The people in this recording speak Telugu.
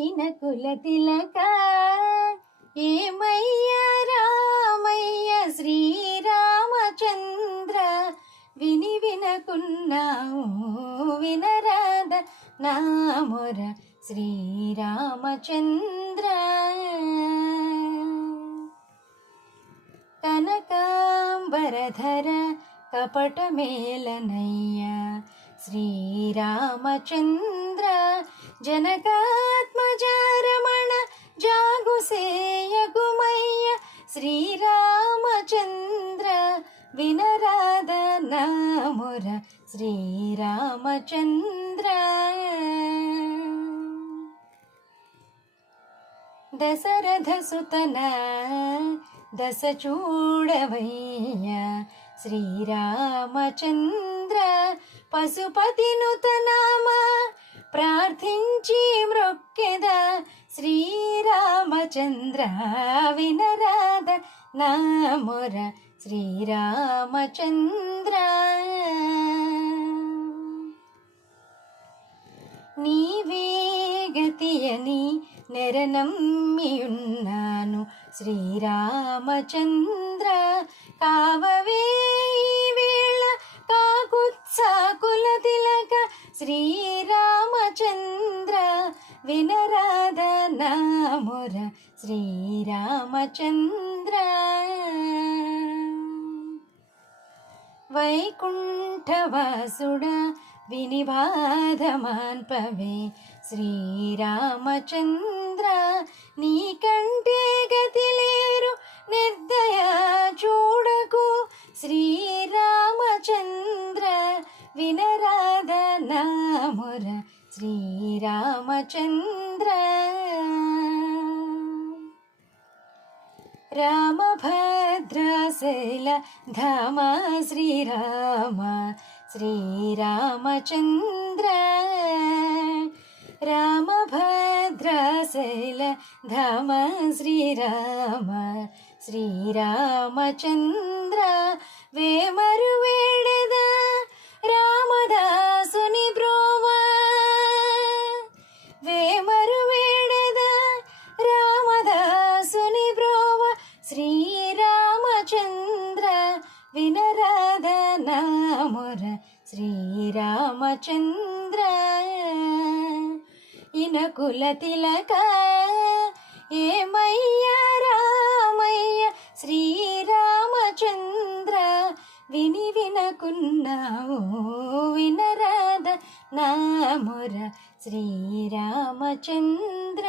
ఇనకుల తిలక ఏమయ్య రామయ్య శ్రీరామచంద్ర విని వినకున్నావు వినరాద నా మొర శ్రీరామచంద్ర కనకాంబరధర కపటమేలనయ్య శ్రీరామచంద్ర జనకాత్మజారమణ జాగుసేయగుమయ్య శ్రీరామచంద్ర వినరాద నా మొర శ్రీరామచంద్ర దశరథ సుతన దశ చూడవయ్య శ్రీరామచంద్ర పశుపతి నుతనామ ప్రార్థించి మ్రొక్కెద శ్రీరామచంద్ర వినరాద నా మొర శ్రీరామచంద్ర నీవే గతియని నెరనమ్మియున్నాను శ్రీరామచంద్ర కావవే వేళ కాకుత్సాకుల తిలక శ్రీరామచంద్ర వినరాద నా మొర శ్రీరామచంద్ర వైకుంఠవాసుడ విని బాధమాన్పవే శ్రీరామచంద్ర నీకంటే గతి లేరు నిర్దయ చూడకు శ్రీరామచంద్ర వినరాద నా మొర శ్రీరామచంద్ర రామభద్రాశైల ధామ శ్రీరామ శ్రీరామచంద్ర రామభద్రాశైల ధామ శ్రీరామ శ్రీరామచంద్ర వేమరు వేడెద రామదాసుని బ్రోవ వేమరు వేడెద రామదాసుని బ్రోవ శ్రీరామచంద్ర వినరాద నా మొర శ్రీరామచంద్ర ఇనకుల తిలక ఏమయ్య రామయ్య శ్రీరామచంద్ర విని వినకున్నావు వినరాద నా మొర శ్రీరామచంద్ర